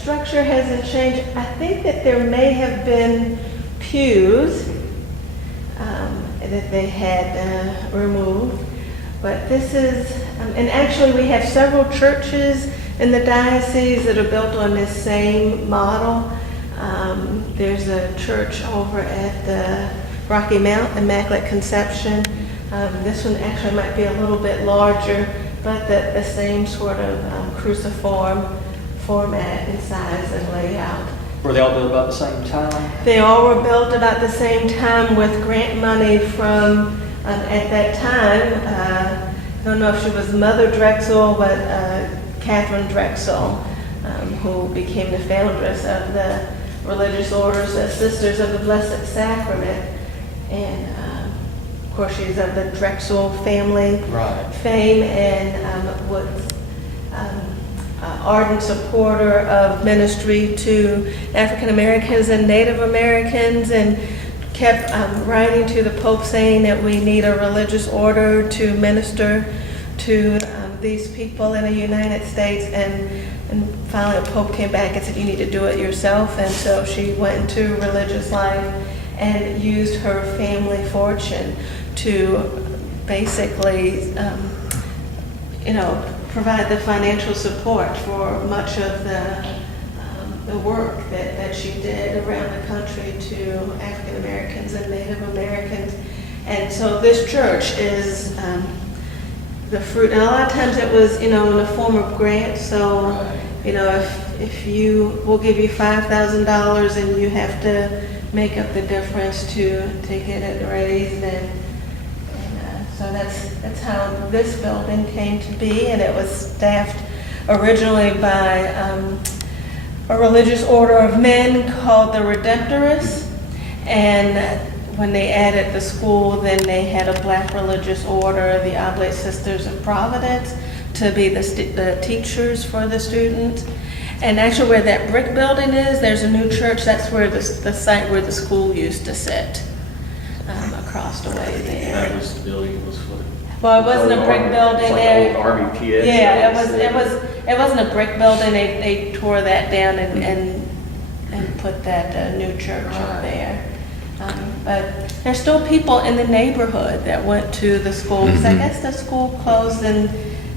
structure hasn't changed. I think that there may have been pews that they had removed, but this is, and actually we have several churches in the diocese that are built on this same model. There's a church over at the Rocky Mount, Immaculate Conception. This one actually might be a little bit larger, but the same sort of cruciform format and size and layout. Were they all built about the same time? They all were built about the same time with grant money from, at that time, I don't know if she was Mother Drexel, but Catherine Drexel, who became the foundress of the religious orders, the Sisters of the Blessed Sacrament. And of course, she's of the Drexel family fame, and was ardent supporter of ministry to African Americans and Native Americans, and kept writing to the Pope saying that we need a religious order to minister to these people in the United States. And finally the Pope came back and said, you need to do it yourself. And so she went into religious life and used her family fortune to basically, provide the financial support for much of the work that she did around the country to African Americans and Native Americans. And so this church is the fruit, and a lot of times it was, in the form of grants. So, if we'll give you $5,000 and you have to make up the difference to get it raised, and so that's how this building came to be. And it was staffed originally by a religious order of men called the Redemptorists, and when they added the school, then they had a black religious order, the Oblate Sisters of Providence, to be the teachers for the students. And actually where that brick building is, there's a new church. That's where the site where the school used to sit, across the way there. That was the building, was what? Well, it wasn't a brick building It's like there. old Army PX. Yeah, it wasn't a brick building. They tore that down and put that new church up there. But there's still people in the neighborhood that went to the school, because I guess the school closed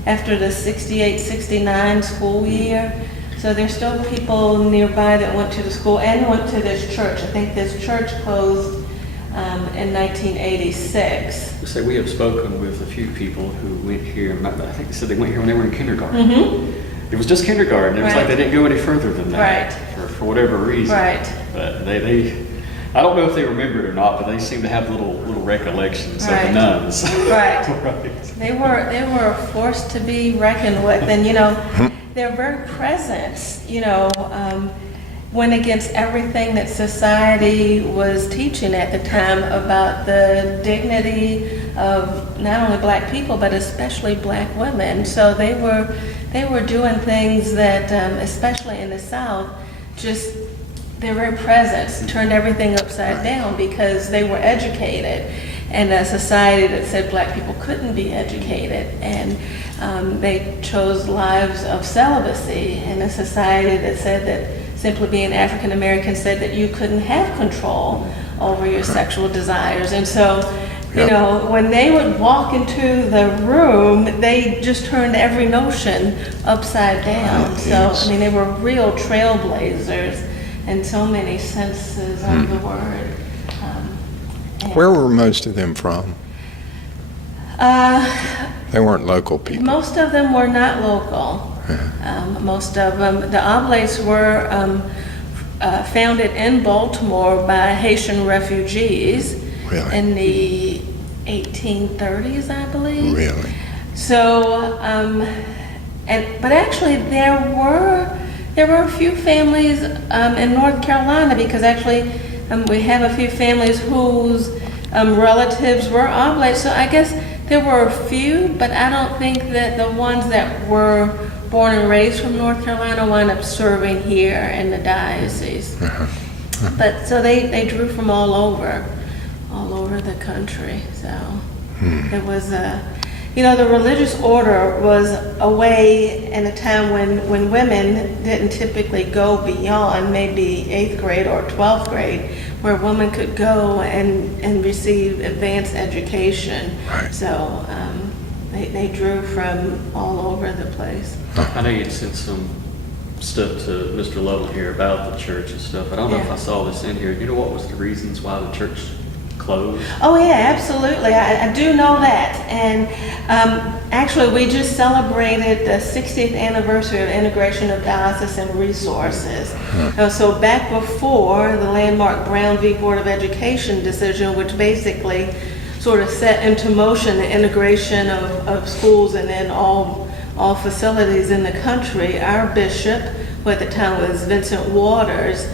after the 68-69 school year. So there's still people nearby that went to the school and went to this church. I think this church closed in 1986. So we have spoken with a few people who went here. I think they said they went here when they were in kindergarten. It was just kindergarten. It was like they didn't go any further than that, for whatever reason. Right. But they I don't know if they remembered or not, but they seem to have little recollections of the nuns. Right. Right. They were forced to be reckoned with, and their very presence, went against everything that society was teaching at the time about the dignity of not only black people but especially black women. So they were doing things that, especially in the South, just their very presence turned everything upside down, because they were educated in a society that said black people couldn't be educated, and they chose lives of celibacy in a society that said that simply being African American said that you couldn't have control over your sexual desires. And so, when they would walk into the room, they just turned every notion upside down. So, they were real trailblazers in so many senses of the word. Where were most of them from? They weren't local people. Most of them were not local. Most of them, the Oblates were founded in Baltimore by Haitian refugees in the 1830s, I believe. Really? So, but actually there were a few families in North Carolina, because actually we have a few families whose relatives were Oblates. So I guess there were a few, but I don't think that the ones that were born and raised from North Carolina wound up serving here in the diocese. But so they drew from all over the country. So it was the religious order was a way in a time when women didn't typically go beyond maybe 8th grade or 12th grade, where women could go and receive advanced education. Right. So they drew from all over the place. I know you'd sent some stuff to Mr. Lovell here about the church and stuff. I don't know if Yeah. I saw this in here. You know what was the reasons why the church closed? Oh yeah, absolutely. I do know that. And actually, we just celebrated the 60th anniversary of integration of diocesan resources. So back before the landmark Brown v. Board of Education decision, which basically sort of set into motion the integration of schools and then all facilities in the country, our bishop, who at the time was Vincent Waters,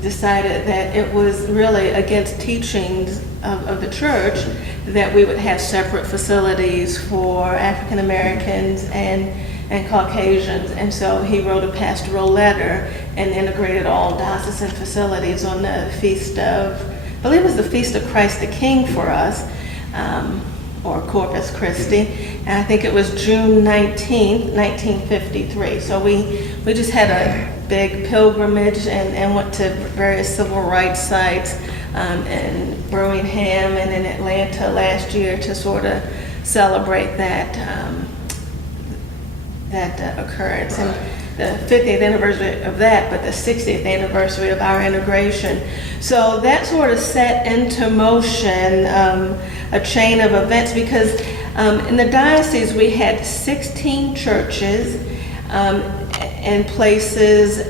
decided that it was really against teachings of the church that we would have separate facilities for African Americans and Caucasians. And so he wrote a pastoral letter and integrated all diocesan facilities on the feast of, I believe it was the Feast of Christ the King for us, or Corpus Christi, and I think it was June 19th, 1953. So we just had a big pilgrimage and went to various civil rights sites in Birmingham and in Atlanta last year to sort of celebrate that occurrence. And the 50th anniversary of that, but the 60th anniversary of our integration. So that sort of set into motion a chain of events, because in the diocese we had 16 churches and places.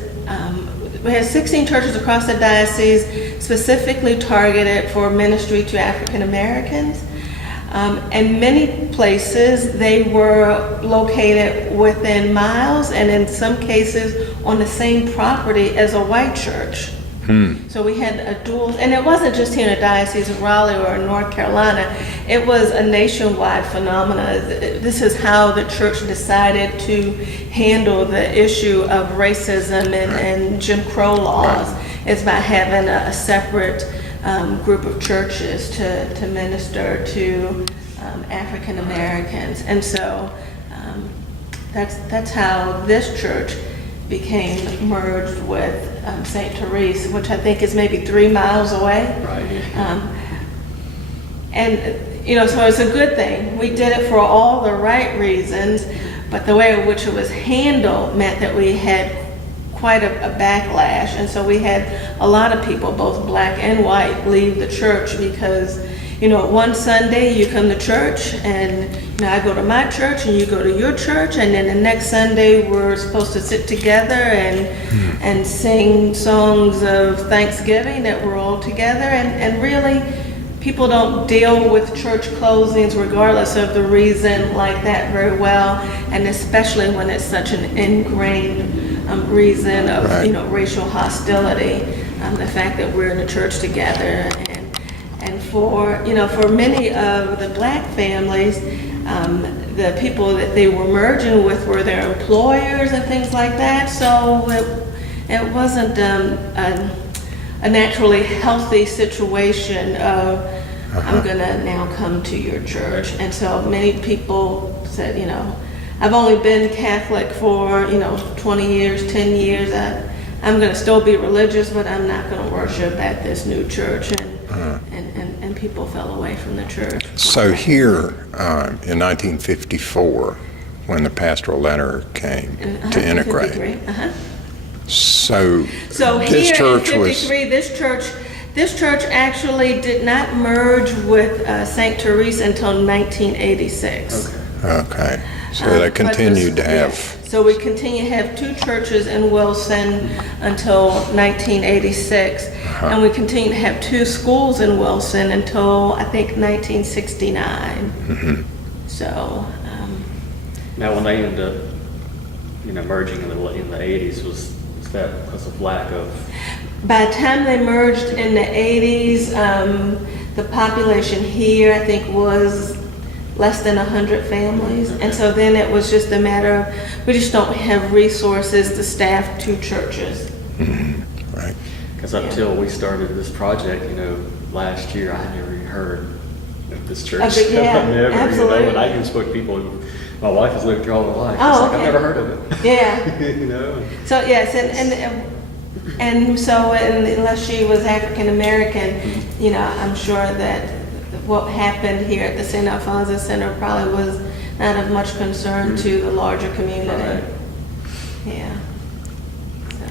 We had 16 churches across the diocese specifically targeted for ministry to African Americans. And many places they were located within miles and in some cases on the same property as a white church. So we had a dual, and it wasn't just here in the Diocese of Raleigh or in North Carolina, it was a nationwide phenomenon. This is how the church decided to handle the issue of racism and Jim Crow laws, is by having a separate group of churches to minister to African Americans. And so that's how this church became merged with St. Therese, which I think is maybe 3 miles away. Right. And, so it's a good thing. We did it for all the right reasons, but the way in which it was handled meant that we had quite a backlash. And so we had a lot of people, both black and white, leave the church because, one Sunday you come to church and I go to my church and you go to your church, and then the next Sunday we're supposed to sit together and sing songs of Thanksgiving that we're all together. And really, people don't deal with church closings regardless of the reason like that very well, and especially when it's such an ingrained reason of racial hostility. The fact that we're in the church together, and for many of the black families, the people that they were merging with were their employers and things like that. So it wasn't a naturally healthy situation of I'm gonna now come to your church. And so many people said, I've only been Catholic for 20 years, 10 years. I'm gonna still be religious, but I'm not gonna worship at this new church. And people fell away from the church. So here in 1954, when the pastoral letter came to integrate, so this here church in was 53, this church actually did not merge with St. Therese until 1986. okay. So they continued to have. So we continue to have 2 churches in Wilson until 1986, and we continue to have 2 schools in Wilson until I think 1969. So. Now, when they ended up, merging in the 80s, was that because of lack of? By the time they merged in the 80s, the population here I think was less than 100 families. And so then it was just a matter of, we just don't have resources to staff 2 churches. Right. Because up till we started this project, last year, I had never even heard of this church. Yeah, I've never, absolutely. and I even spoke to people who my wife has lived through all her life. Oh, It's like, okay. I've never heard of it. Yeah. So yes, and so unless she was African American, I'm sure that what happened here at the St. Alphonsus Center probably was not of much concern to the larger community. Right. Yeah. So,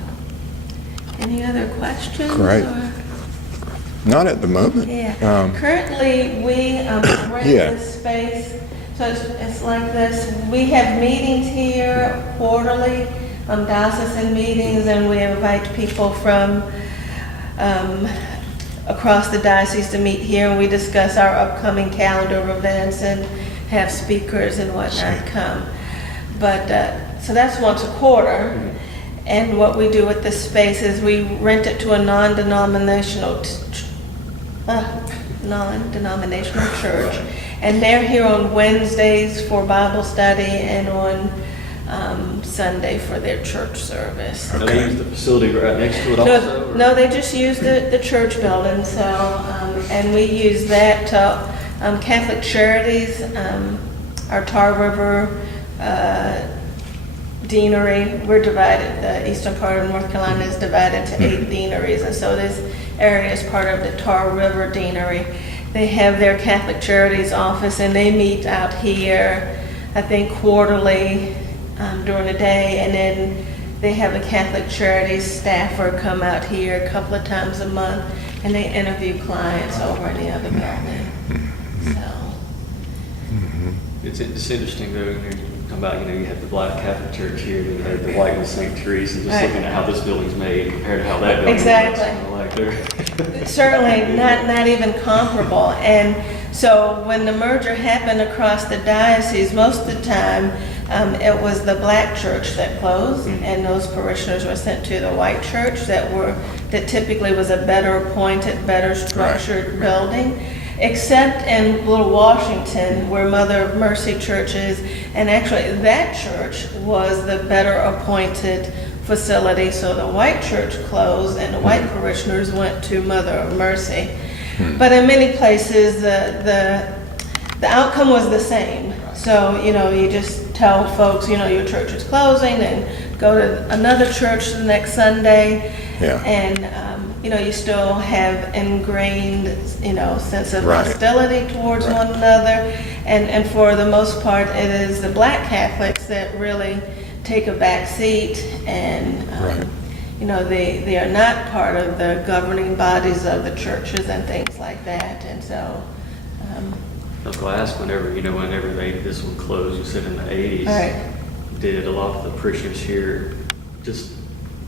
any other questions? Great. or- Not at the moment. Yeah. Um, Currently, we rent Yeah. this space, so it's like this. We have meetings here quarterly, diocesan meetings, and we invite people from across the diocese to meet here, and we discuss our upcoming calendar of events and have speakers and whatnot come. But, so that's once a quarter. And what we do with this space is we rent it to a non-denominational church. And they're here on Wednesdays for Bible study and on Sunday for their church service. Do they use the facility right next to it also? No, they just use the church building, so, and we use that to, Catholic Charities, our Tar River, deanery, we're divided, the eastern part of North Carolina is divided to 8 deaneries, and so this area is part of the Tar River Deanery. They have their Catholic Charities office, and they meet out here, I think quarterly, during the day, and then they have a Catholic Charities staffer come out here a couple of times a month, and they interview clients over in the other building. So, It's interesting though, when you talk about, you have the Black Catholic Church here, then you have the white with St. Teresa, and just Right. looking at how this building's made compared to how that building Exactly. looks. Like certainly not even comparable. And so when the merger happened across the diocese, most of the time, it was the black church that closed, and those parishioners were sent to the white church that typically was a better appointed, better structured building. Except in Little Washington, where Mother of Mercy Church is, and actually that church was the better appointed facility, so the white church closed and the white parishioners went to Mother of Mercy. But in many places, the outcome was the same. So, you just tell folks, your church is closing, and go to another church the next Sunday. Yeah. And, you still have ingrained, sense of Right. hostility towards one another. And for the most part, it is the black Catholics that really take a back seat, and, Right. they are not part of the governing bodies of the churches and things like that. And so, I was going to ask whenever this one closed, you said in the 80s, Right. did a lot of the parishioners here just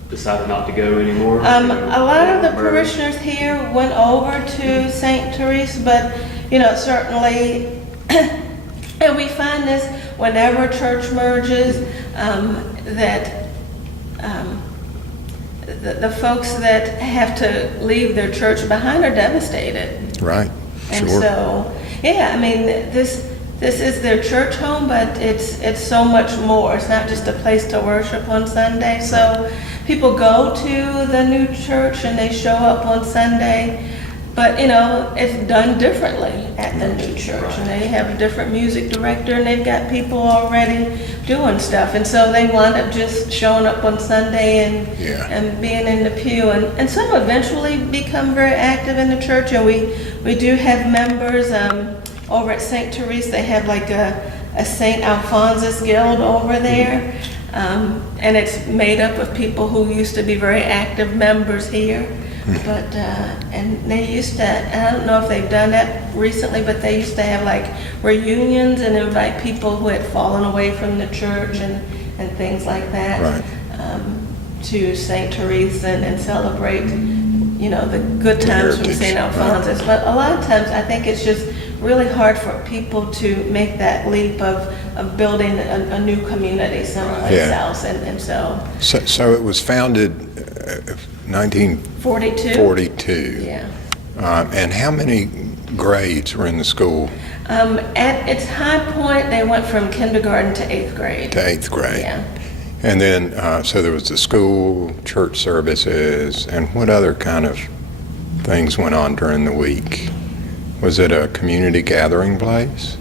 decided not to go anymore? a lot of the parishioners here went over to St. Teresa, but, certainly, and we find this whenever church merges, that the folks that have to leave their church behind are devastated. Right, And sure. so, this is their church home, but it's so much more. It's not just a place to worship on Sunday. So people go to the new church and they show up on Sunday, but it's done differently at the new church. And they have a different music director, and they've got people already doing stuff. And so they wind up just showing up on Sunday and being in the pew. And some eventually become very active in the church. And we do have members over at St. Teresa. They have like a St. Alphonsus Guild over there. And it's made up of people who used to be very active members here. But, and they used to, I don't know if they've done that recently, but they used to have like reunions and invite people who had fallen away from the church and things like that. Right. To St. Teresa and celebrate, the good times from heritage, St. right. Alphonsus. But a lot of times I think it's just really hard for people to make that leap of building a new community someplace Yeah. else. And so, So it was founded 1942. 42? Yeah. And how many grades were in the school At its high point, they went from kindergarten to 8th grade. to 8th grade? Yeah. And then, so there was the school, church services, and what other kind of things went on during the week Was it a community gathering place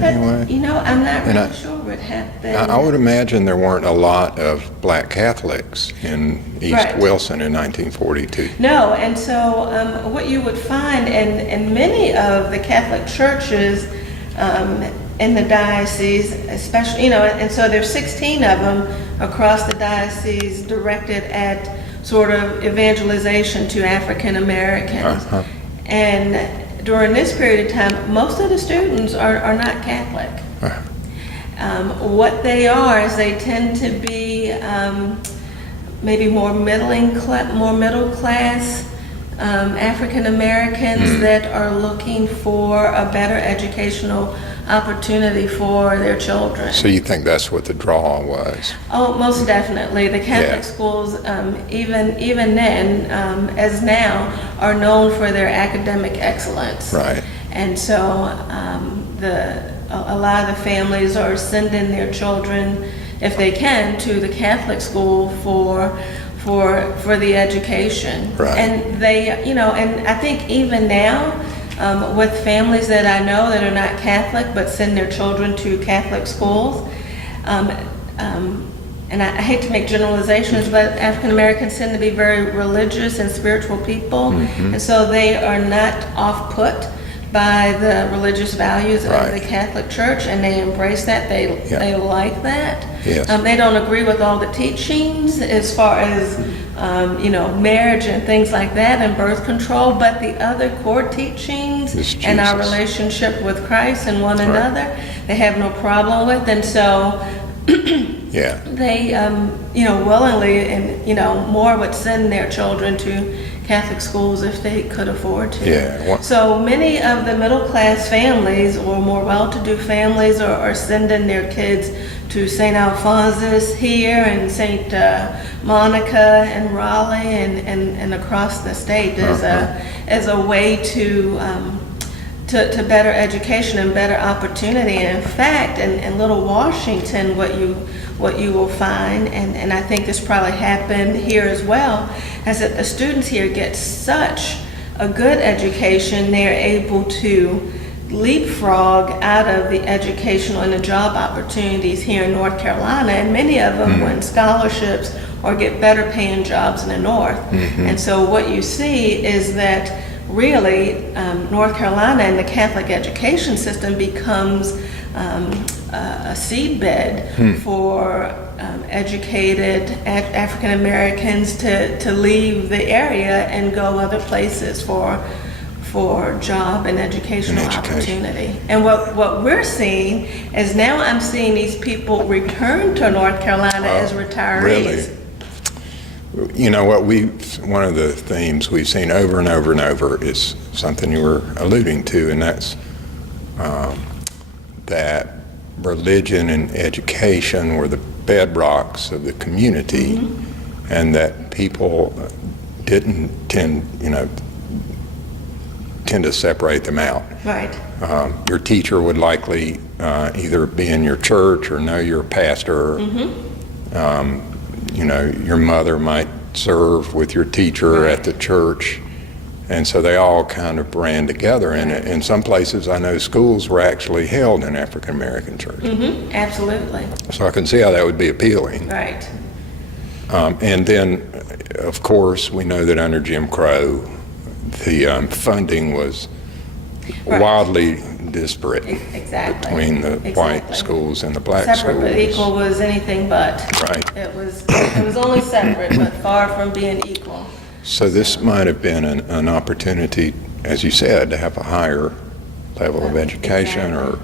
anyway? You know, I'm not And really I- sure it had been. I would imagine there weren't a lot of black Catholics in East Right. Wilson in 1942. No, and so what you would find in many of the Catholic churches in the diocese, especially, you know, and so there's 16 of them across the diocese directed at sort of evangelization to African Americans. Uh-huh. And during this period of time, most of the students are not Catholic. What they are is they tend to be maybe more middle class African Americans that are looking for a better educational opportunity for their children. So you think that's what the draw was? Oh, most definitely. The Catholic Yeah. schools, even then, as now, are known for their academic excellence. Right. And so a lot of the families are sending their children, if they can, to the Catholic school for the education. Right. And they, you know, and I think even now, with families that I know that are not Catholic but send their children to Catholic schools, and I hate to make generalizations, but African Americans tend to be very religious and spiritual people, and so they are not off-put by the religious values of Right. the Catholic Church, and they embrace that. They like that. Yes. They don't agree with all the teachings as far as you know, marriage and things like that, and birth control, but the other core teachings Is and our Jesus. relationship with Christ and one another, they have no problem with, and so Yeah. they, you know, willingly and, you know, more would send their children to Catholic schools if they could afford to. Yeah. So many of the middle-class families or more well-to-do families are sending their kids to St. Alphonsus here and St. Monica and Raleigh and across the state as a way to better education and better opportunity. And in fact, in Little Washington, what you will find, and I think this probably happened here as well, is that the students here get such a good education, they're able to leapfrog out of the educational and the job opportunities here in North Carolina, and many of them win scholarships or get better paying jobs in the North. And so what you see is that really North Carolina and the Catholic education system becomes a seedbed for educated African Americans to leave the area and go other places for job and educational opportunity. And what we're seeing is now I'm seeing these people return to North Carolina as retirees. Really? You know what one of the themes we've seen over and over and over is something you were alluding to, and that's that religion and education were the bedrocks of the community, and that people didn't tend to separate them out. Right. Your teacher would likely either be in your church or know your pastor. Your mother might serve with your teacher at the church. And so they all kind of ran together. And in some places, I know schools were actually held in African American churches. Absolutely. So I can see how that would be appealing. Right. And then, of course, we know that under Jim Crow, the funding was Right. wildly disparate Exactly. between the white Exactly. schools and the black Separate but schools. equal was anything but. Right. It was only separate, but far from being equal. So this might have been an opportunity, as you said, to have a higher level of education or...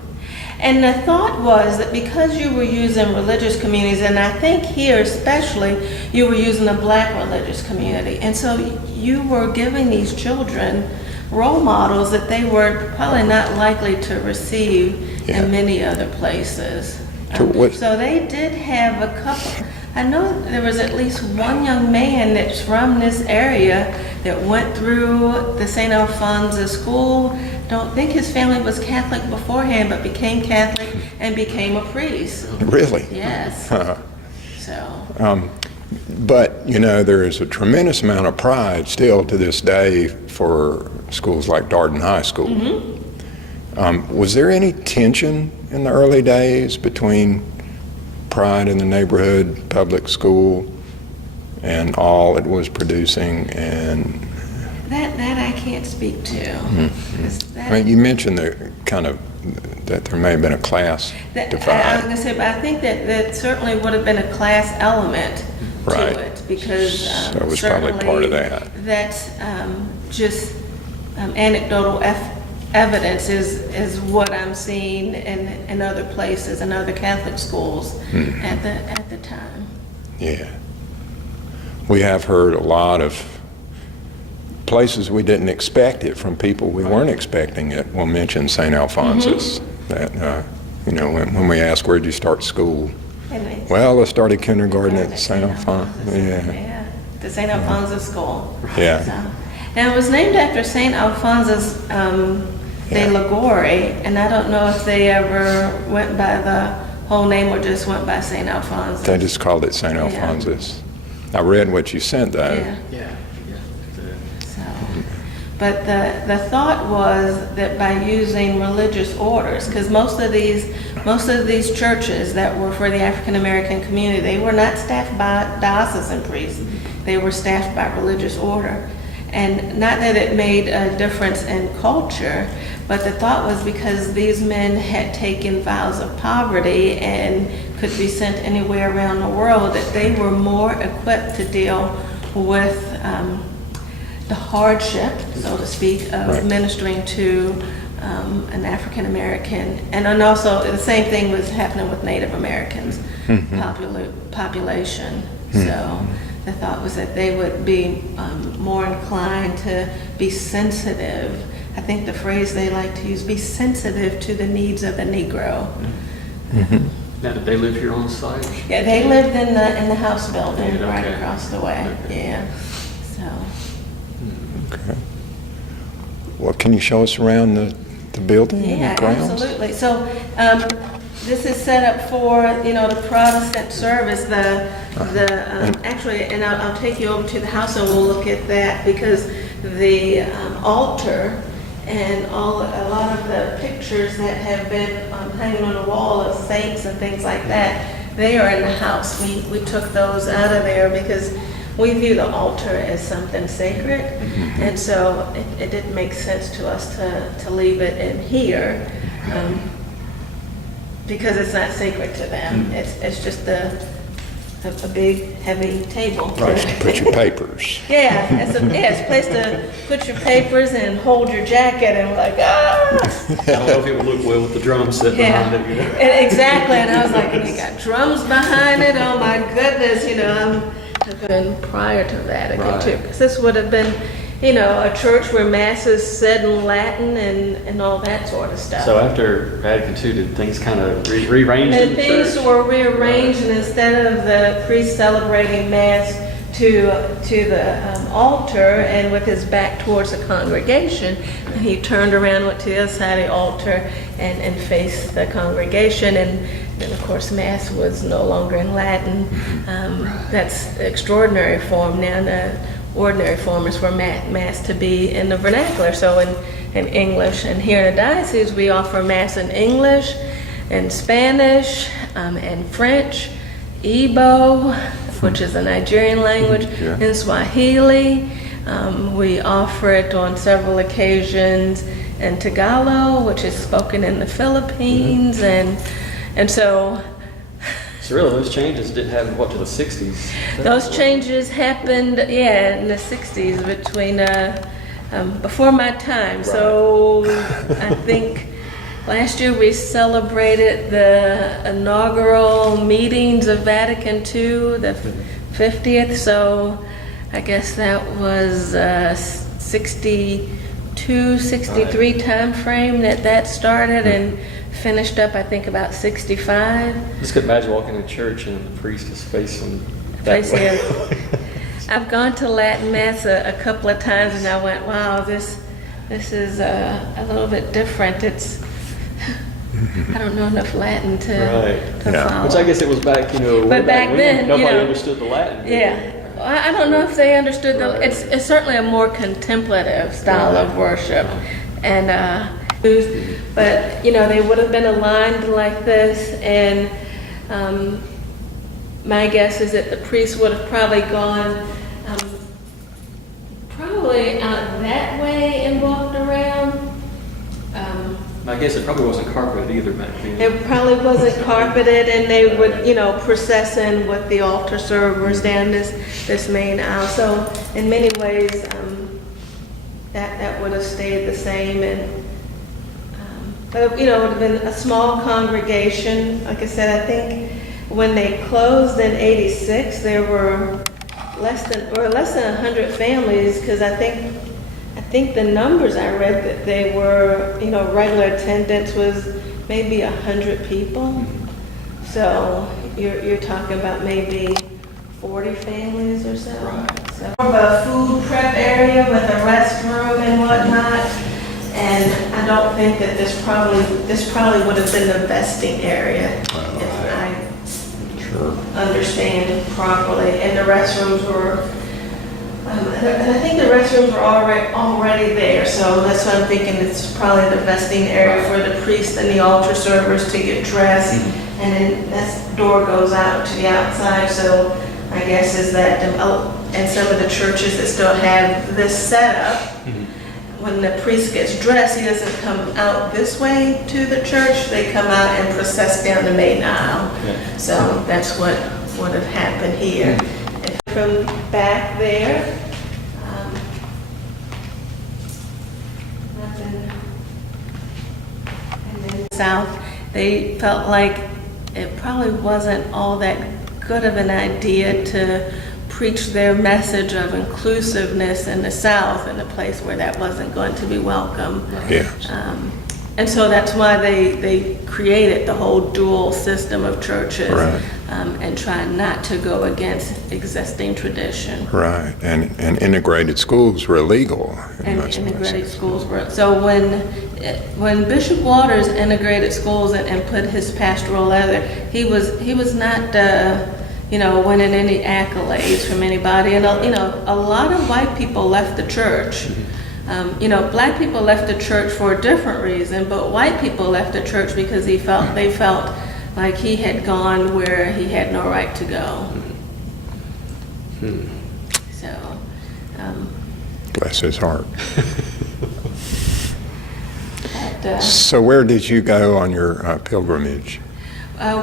And the thought was that because you were using religious communities, and I think here especially, you were using a black religious community, and so you were giving these children role models that they were probably not likely to receive Yeah. in many other places. So they did have a couple. I know there was at least one young man that's from this area that went through the St. Alphonsus school. Don't think his family was Catholic beforehand, but became Catholic and became a priest. Really? Yes. So. But, there is a tremendous amount of pride still to this day for schools like Darden High School. Was there any tension in the early days between Pride in the Neighborhood Public School and all it was producing? And That I can't speak to. 'Cause that- I mean, you mentioned that there may have been a class I was divide. gonna say, but I think that certainly would have been a class element to Right. it, because So it was probably part of that. That's just anecdotal evidence is what I'm seeing in other places, in other Catholic schools at the time. Yeah. We have heard a lot of places we didn't expect it from people we weren't expecting it. We'll mention St. Alphonsus. That, when we ask, where'd you start school? And they- Well, I started kindergarten at St. Alphonsus. Yeah. The St. Alphonsus School. Yeah. So, now, it was named after St. Alphonsus de Liguori, and I don't know if they ever went by the whole name or just went by St. Alphonsus. They just called it St. Alphonsus. I read what you sent, though. Yeah. Yeah. So, but the thought was that by using religious orders, because most of these churches that were for the African American community, they were not staffed by diocesan priests. They were staffed by religious order. And not that it made a difference in culture, but the thought was because these men had taken vows of poverty and could be sent anywhere around the world, that they were more equipped to deal with the hardship, so to speak, of Right. ministering to an African American. And then also, the same thing was happening with Native Americans population. So the thought was that they would be more inclined to be sensitive. I think the phrase they like to use, be sensitive to the needs of the Negro. Now, did they live here on site? Yeah, they lived in the house building Yeah, right okay. across the way. Okay. Yeah. So Okay. Well, can you show us around the building and yeah, the grounds? absolutely. So this is set up for the Protestant service. Actually, and I'll take you over to the house and we'll look at that, because the altar and a lot of the pictures that have been hanging on the wall of saints and things like that, they are in the house. We took those out of there because we view the altar as something sacred, and so it didn't make sense to us to leave it in here, because it's not sacred to them. It's just a big, heavy table. Right, put your papers. Yeah, it's a place to put your papers and hold your jacket, and we're like, ah! I don't know if it would look well with the drum set Yeah, behind it. exactly. And I was like, you got drums behind it. Oh my goodness, I've been prior to Vatican Right. II, because this would have been, a church where masses said in Latin and all that sort of stuff. So after Vatican II, did things kind of rearrange in And the things church? were rearranged, and instead of the priest celebrating mass to the altar and with his back towards the congregation, he turned around, went to the other side of the altar and faced the congregation. And then, of course, mass was no longer in Latin. That's the extraordinary form. Now the ordinary form is for mass to be in the vernacular, so in English. And here in the diocese, we offer mass in English, in Spanish, and French, Igbo, which is a Nigerian language, Yeah. in Swahili. We offer it on several occasions in Tagalog, which is spoken in the Philippines, and so So really, those changes didn't happen, to the 60s? those changes happened, in the 60s, between before my time. So I think last year we celebrated the inaugural meetings of Vatican II, the 50th. So I guess that was 62, 63 time frame that started, and finished up, I think, about 65. Just could imagine walking in church and the priest is facing that way. I've gone to Latin Mass a couple of times, and I went, wow, this is a little bit different. It's, I don't know enough Latin to Right. Yeah. follow. Which I guess it was back, way But back when, then, nobody understood the Latin. Yeah. Well, I don't know if they understood Right. it's certainly a more contemplative style of worship. And But, you know, they would have been aligned like this, and my guess is that the priest would have probably gone probably out that way and walked around. I guess it probably wasn't carpeted either back then. It probably wasn't carpeted, and they would, you know, process in with the altar servers down this main aisle. So in many ways, that would have stayed the same. And but you know, it would have been a small congregation. Like I said, I think when they closed in '86, there were less than 100 families, because I think the numbers I read that they were, you know, regular attendance was maybe 100 people. So you're talking about maybe 40 families or so. Right. So more of a food prep area with a restroom and whatnot. And I don't think that this probably would have been the vesting area, if I understand properly. And the restrooms were. I think the restrooms were already there, so that's what I'm thinking. It's probably the vesting area for the priest and the altar servers to get dressed, and then that door goes out to the outside. So I guess is that, and some of the churches that still have this setup, when the priest gets dressed, he doesn't come out this way to the church. They come out and process down the main aisle. So that's what would have happened here. From back there, nothing. And then south, they felt like it probably wasn't all that good of an idea to preach their message of inclusiveness in the South, in a place where that wasn't going to be welcome. Yes. And so that's why they created the whole dual system of churches, Right. And try not to go against existing tradition. Right, and integrated schools were illegal in And most integrated places. schools were, so when Bishop Waters integrated schools and put his pastoral leather, he was not, you know, winning any accolades from anybody. And, you know, a lot of white people left the church. You know, black people left the church for a different reason, but white people left the church because they felt like he had gone where he had no right to go. So, Bless his heart. but, So where did you go on your pilgrimage?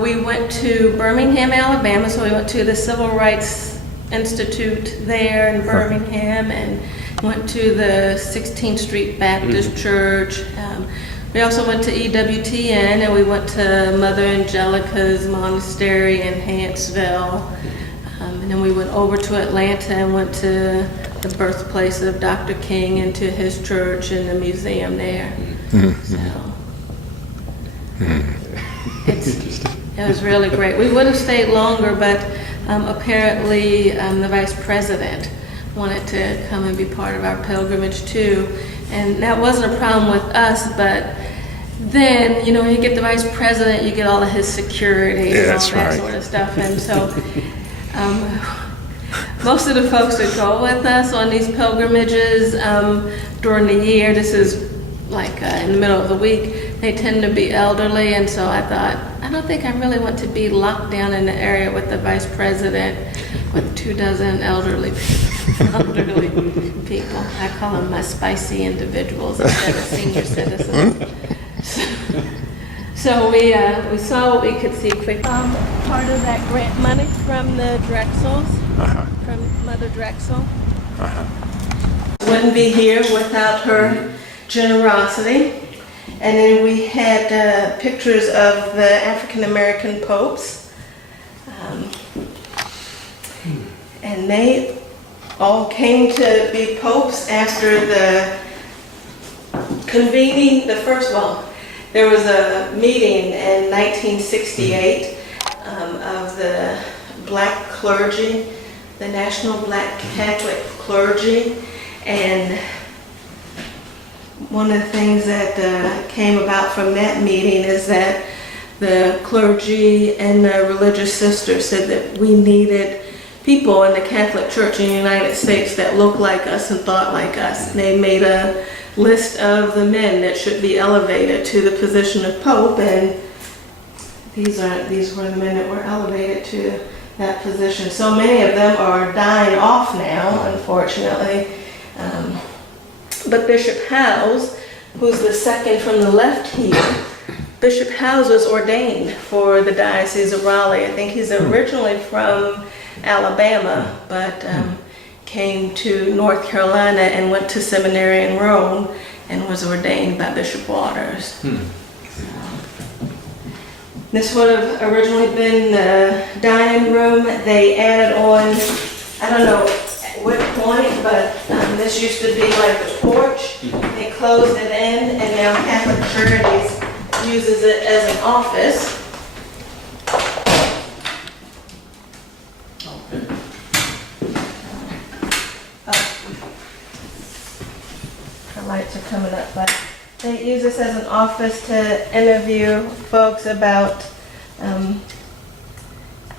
we went to Birmingham, Alabama, so we went to the Civil Rights Institute there in Birmingham, and went to the 16th Street Baptist Church. We also went to EWTN, and we went to Mother Angelica's Monastery in Huntsville. And then we went over to Atlanta and went to the birthplace of Dr. King and to his church and the museum there. So it was really great. We would have stayed longer, but apparently the vice president wanted to come and be part of our pilgrimage too. And that wasn't a problem with us, but then, you know, you get the vice president, you get all of his security and all that sort of stuff. And so most of the folks that go with us on these pilgrimages during the year, this is like in the middle of the week, they tend to be elderly. And so I thought, I don't think I really want to be locked down in the area with the vice president with 24 elderly people. I call them my spicy individuals instead of senior citizens. So we saw what we could see quick. Part of that grant money from the Drexels, from Mother Drexel. Wouldn't be here without her generosity. And then we had pictures of the African American popes. And they all came to be popes after the convening the first, there was a meeting in 1968 of the black clergy, the National Black Catholic Clergy, and one of the things that came about from that meeting is that the clergy and the religious sisters said that we needed people in the Catholic Church in the United States that look like us and thought like us. They made a list of the men that should be elevated to the position of Pope, and these were the men that were elevated to that position. So many of them are dying off now, unfortunately. But Bishop Howes, who's the second from the left here, Bishop Howes was ordained for the Diocese of Raleigh. I think he's originally from Alabama, but came to North Carolina and went to seminary in Rome and was ordained by Bishop Waters. This would have originally been the dining room. They added on, I don't know at what point, but this used to be like the porch. They closed it in, and now Catholic Charities uses it as an office. The lights are coming up, but they use this as an office to interview folks about,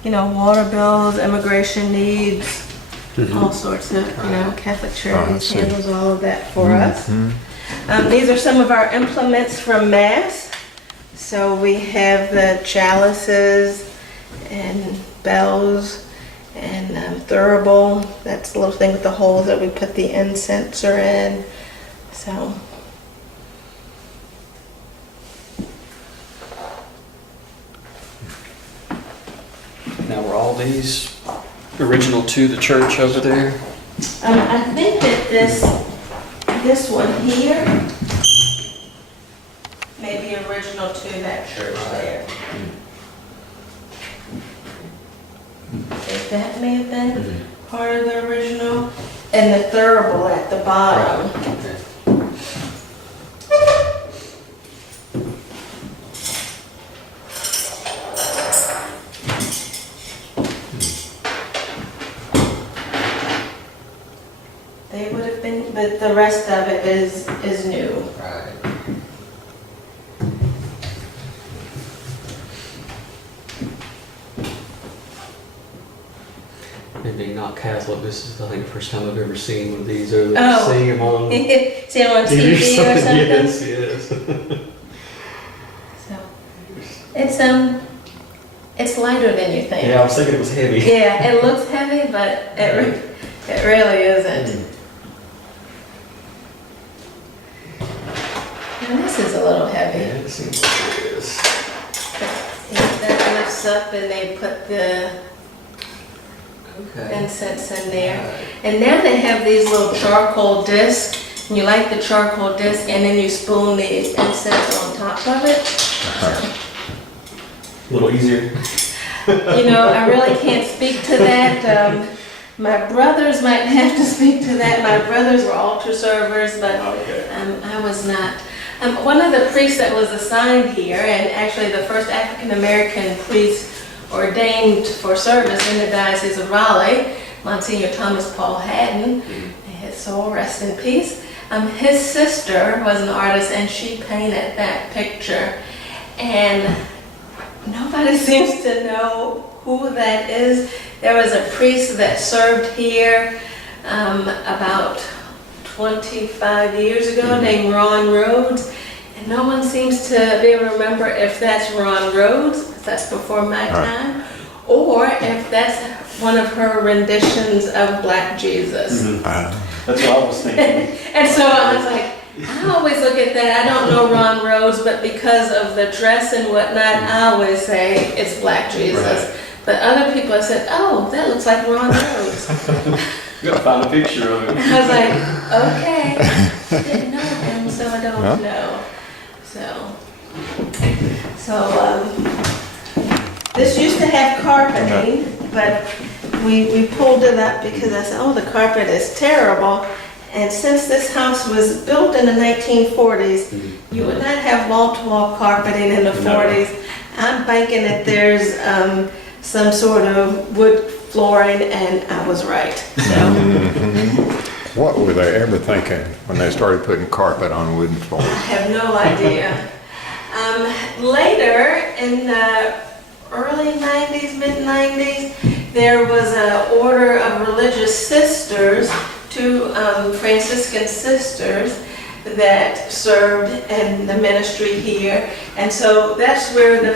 water bills, immigration needs, all sorts of, Catholic Charities handles all of that for us. These are some of our implements from Mass. So we have the chalices and bells and thurible. That's the little thing with the holes that we put the incenser in. So. Now, were all these original to the church over there? I think that this one here may be original to that church there. I think that may have been part of the original. And the thurible at the bottom. Okay. They would have been, but the rest of it is new. Right. And being not Catholic, this is, I think, the first time I've ever seen one of these. Or Oh. seeing them on See them on TV or something? Yes, yes. So, it's lighter than you think. Yeah, I was thinking it was heavy. Yeah, it looks heavy, but it really isn't. And this is a little Yeah, heavy. it seems like it is. That lifts up and they put the Okay. incense in there. And now they have these little charcoal discs. And you light the charcoal disc and then you spoon the incense on top of it. A little easier. I really can't speak to that. My brothers might have to speak to that. My brothers were altar servers, but I was not. One of the priests that was assigned here, and actually the first African American priest ordained for service in the Diocese of Raleigh, Monsignor Thomas Paul Haddon, his soul rest in peace. His sister was an artist and she painted that picture. And nobody seems to know who that is. There was a priest that served here about 25 years ago named Ron Rhodes. And no one seems to be able to remember if that's Ron Rhodes, because that's before my time, or if that's one of her renditions of Black Jesus. That's what I was thinking. And so I was like, I always look at that. I don't know Ron Rhodes, but because of the dress and whatnot, I always say it's Black Jesus. Right. But other people have said, oh, that looks like Ron Rhodes. You gotta find a picture of it. I was like, okay, didn't know him, so I don't know. So this used to have carpeting, but we pulled it up because I said, oh, the carpet is terrible. And since this house was built in the 1940s, you would not have wall-to-wall carpeting in the 40s. I'm banking that there's some sort of wood flooring, and I was right. So. What were they ever thinking when they started putting carpet on wooden floors? I have no idea. Later, in the early 90s, mid-90s, there was an order of religious sisters, two Franciscan sisters, that served in the ministry here. And so that's where the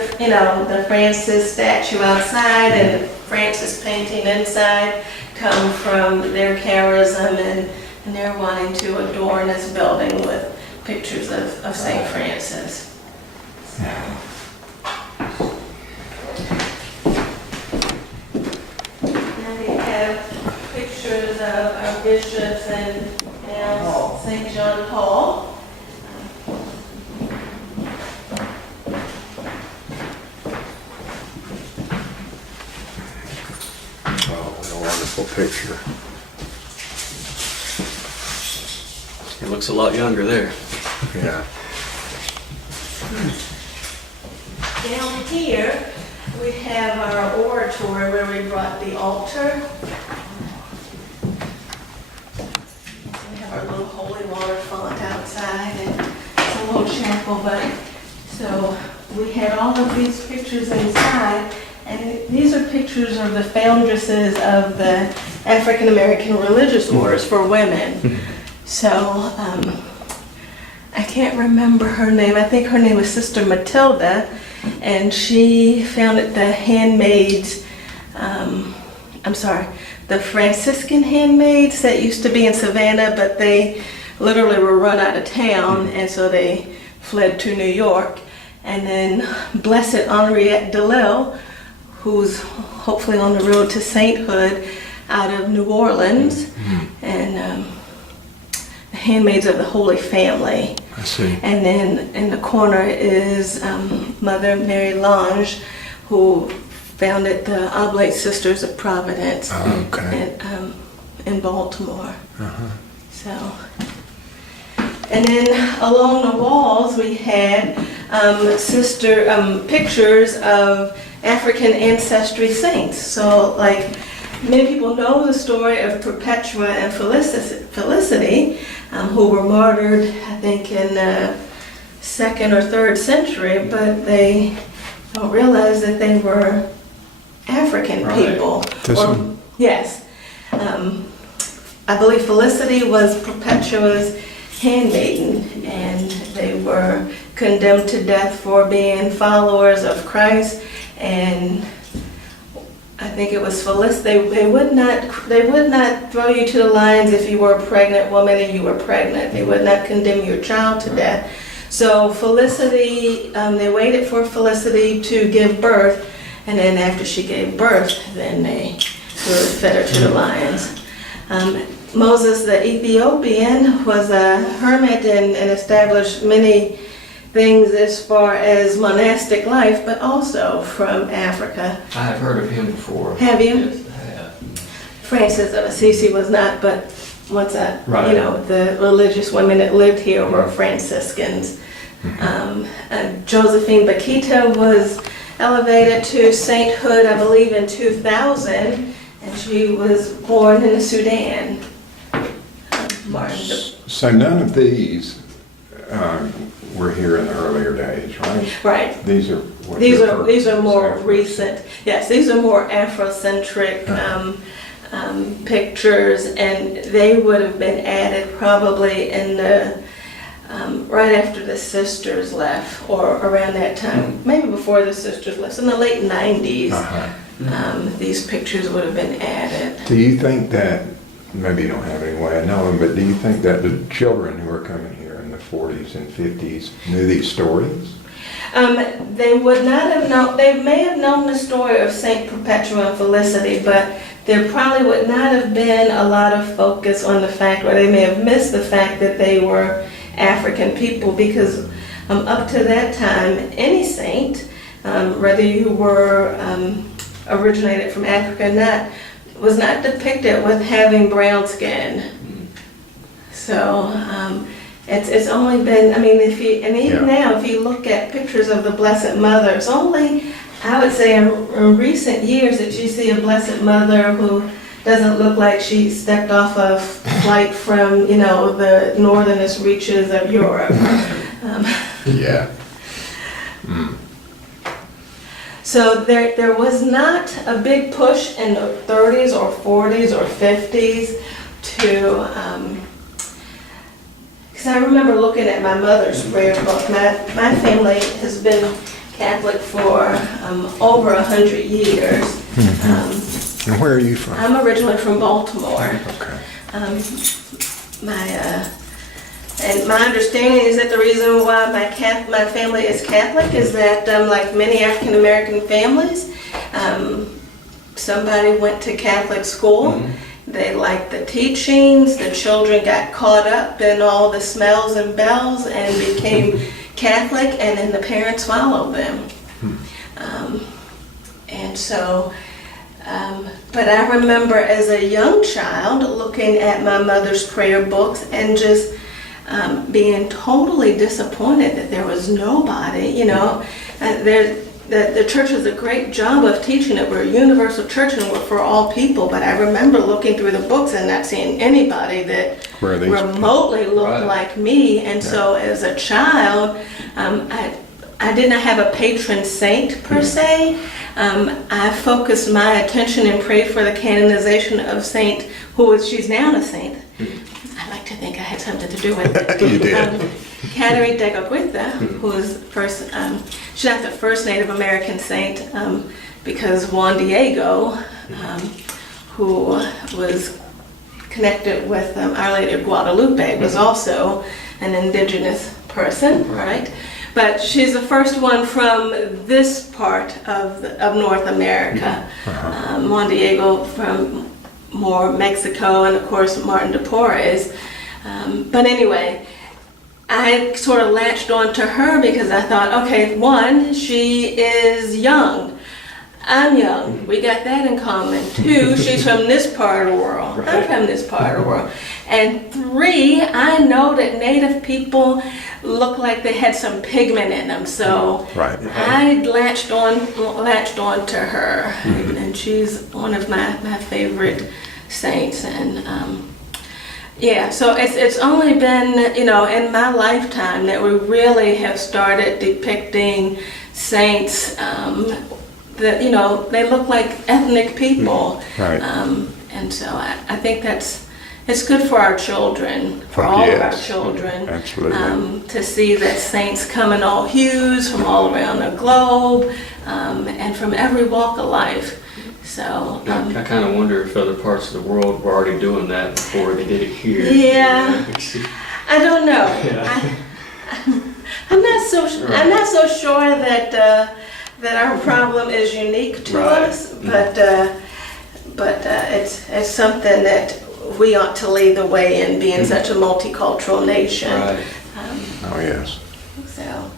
Francis statue outside and the Francis painting inside come from their charism, and they're wanting to adorn this building with pictures of St. Francis. So. Now we have pictures of our bishops and now St. John Paul. Oh, what a wonderful picture. He looks a lot younger there. Yeah. Down here, we have our oratory where we brought the altar. We have our little holy water font outside and it's a little chapel, but so we had all of these pictures inside, and these are pictures of the foundresses of the African American religious orders for women. So, I can't remember her name. I think her name was Sister Matilda, and she founded the handmaids, the Franciscan handmaids that used to be in Savannah, but they literally were run out of town, and so they fled to New York. And then Blessed Henriette DeLille, who's hopefully on the road to sainthood, out of New Orleans, and Handmaids of the Holy Family. I see. And then in the corner is Mother Mary Lange, who founded the Oblate Sisters of Providence in Baltimore. So, and then along the walls we had pictures of African ancestry saints. So, like, many people know the story of Perpetua and Felicity, who were martyred, I think, in the 2nd or 3rd century, but they don't realize that they were African people. Yes. I believe Felicity was Perpetua's handmaiden, and they were condemned to death for being followers of Christ, and I think it was Felicity. They would not throw you to the lions if you were a pregnant woman and you were pregnant. They would not condemn your child to death. So Felicity, they waited for Felicity to give birth, and then after she gave birth, then they fed her to the lions. Moses the Ethiopian was a hermit and established many things as far as monastic life, but also from Africa. I have heard of him before. Have you? Yes, I have. Francis of Assisi was not, but the religious women that lived here were Franciscans. Josephine Bakhita was elevated to sainthood, I believe, in 2000, and she was born in the Sudan. So none of these were here in the earlier days, right? Right. These are These are more recent. Yes, these are more Afrocentric pictures, and they would have been added probably in the right after the sisters left, or around that time, maybe before the sisters left, in the late 90s. These pictures would have been added. Do you think that, maybe you don't have any way of knowing, but do you think that the children who were coming here in the 40s and 50s knew these stories? They would not have known. They may have known the story of Saint Perpetua and Felicity, but there probably would not have been a lot of focus on the fact, or they may have missed the fact that they were African people, because up to that time, any saint, whether you were originated from Africa or not, was not depicted with having brown skin. So it's only been, now if you look at pictures of the Blessed Mother, it's only, I would say, in recent years that you see a Blessed Mother who doesn't look like she stepped off a flight from, the northernest reaches of Europe. Yeah. So So there was not a big push in the 30s or 40s or 50s to, because I remember looking at my mother's prayer book. My family has been Catholic for over 100 years. And where are you from? I'm originally from Baltimore. Okay. And my understanding is that the reason why my family is Catholic is that, like many African American families, somebody went to Catholic school. They liked the teachings. The children got caught up in all the smells and bells and became Catholic, and then the parents followed them. And so. But I remember as a young child looking at my mother's prayer books and just being totally disappointed that there was nobody, you know. The church does a great job of teaching that we're a universal church and we're for all people, but I remember looking through the books and not seeing anybody that remotely looked like me. And so as a child, I didn't have a patron saint per se. I focused my attention and prayed for the canonization of Saint, she's now a saint. I like to think I had something to do with it. You did. Catherine de Goguita, who was first, she's not the first Native American saint, because Juan Diego, who was connected with Our Lady of Guadalupe, was also an indigenous person, right? But she's the first one from this part of North America. Juan Diego from more Mexico, and of course Martin de Porres. But anyway, I sort of latched on to her because I thought, okay, one, she is young. I'm young. We got that in common. Two, she's from this part of the world. I'm from this part of the world. And three, I know that Native people look like they had some pigment in them. So I latched on to her. And she's one of my favorite saints. And so it's only been, you know, in my lifetime that we really have started depicting saints that, you know, they look like ethnic people. And so I think it's good for our children, for all of our children, to see that saints come in all hues from all around the globe, and from every walk of life. So I kind of wonder if other parts of the world were already doing that before they did it here. Yeah, I don't know. I'm not so sure that our problem is unique to us, but it's something that we ought to lead the way in, being such a multicultural nation. So,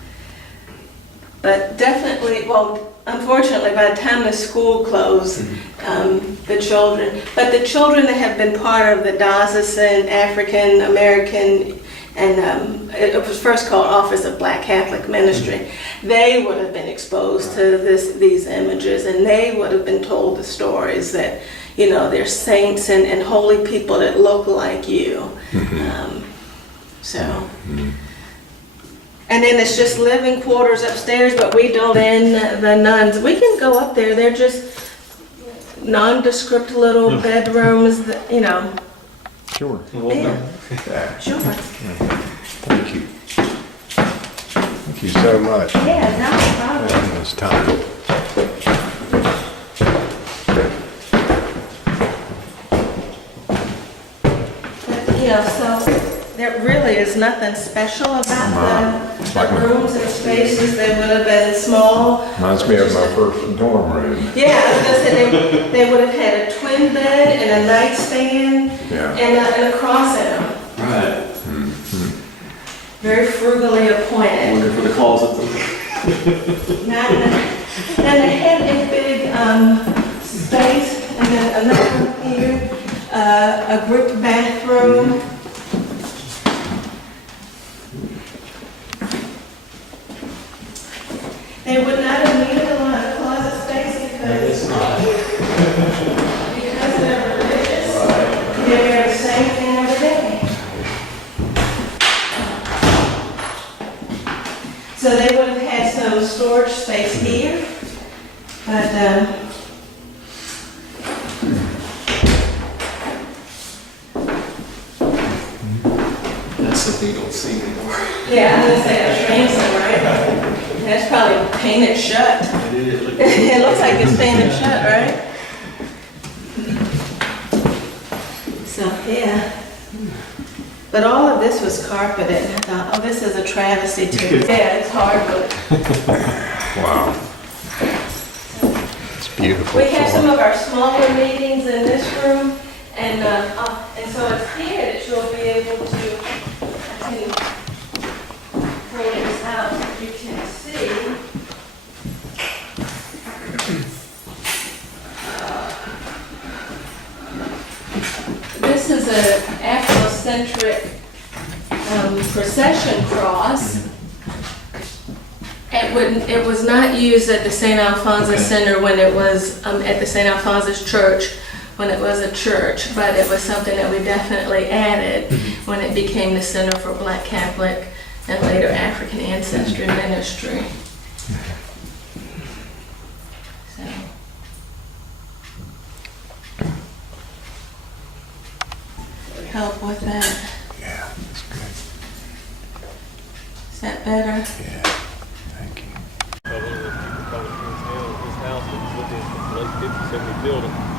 but definitely, well, unfortunately, by the time the school closed, the children that have been part of the diocesan African American, and it was first called Office of Black Catholic Ministry, they would have been exposed to these images, and they would have been told the stories that, you know, there's saints and holy people that look like you. And then it's just living quarters upstairs, but we don't in the nuns. We can go up there. They're just nondescript little bedrooms, that, you know. Sure. Yeah. Sure. Thank you. Thank you so much. Yeah, no problem. Taking this time. But, you know, so there really is nothing special about the rooms and spaces. They would have been small. Reminds me of my first dorm room. Yeah, I was gonna say they would have had a twin bed and a nightstand and a cross in them. Right. Very frugally appointed. Wonder for the closet. And they had a big space, and then another one here, a group bathroom. They would not have needed a lot of closet space because they're religious. They wear the same thing every day. So they would have had some storage space here, But, That's something you don't see anymore. yeah, I was gonna say a transom, right? That's probably painted shut. It is. It looks like it's painted shut, right? So, yeah. But all of this was carpeted. I thought, oh, this is a travesty too. Yeah, it's hardwood. Wow. It's beautiful. We have floor. some of our smaller meetings in this room, and so it's here that you'll be able to, I can pull this out, so you can see. This is an Afrocentric procession cross. It was not used at the St. Alphonsus Center when it was at the St. Alphonsus Church when it was a church, but it was something that we definitely added when it became the Center for Black Catholic and later African Ancestry Ministry. So. Help with that. Yeah, that's good. Is that better? Yeah, thank you. One of those people called it his house that was living in the late 50s, 70s building.